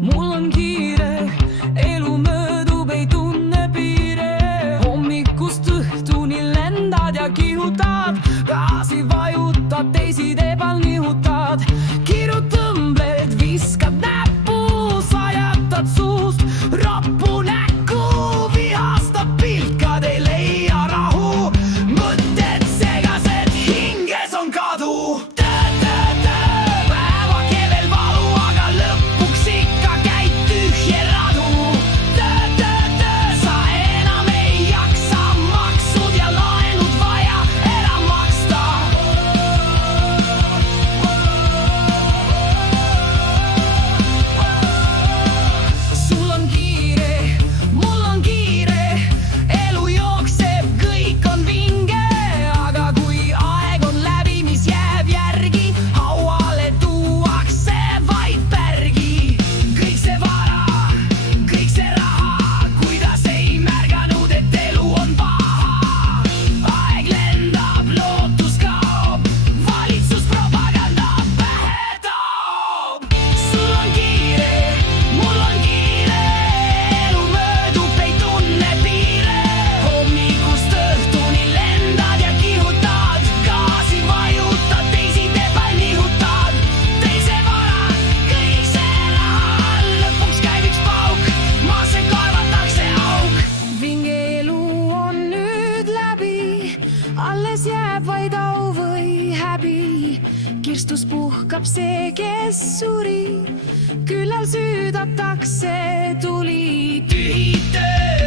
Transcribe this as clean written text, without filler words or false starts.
mul on kiire, elu möödub, ei tunne piire. Hommikust õhtuni lendad ja kihutad, gaasi vajutad, teisi teebal nihutad. Kiirud tõmbled, viskad näppu, sajatad suust roppu näkku. Vihastad pilkad, ei leia rahu, mõtted segased, hinges on kadu. Alles jääb vaid au või häbi, kirstus puhkab see, kes suri, küllal süüdatakse tuli. Tühi töö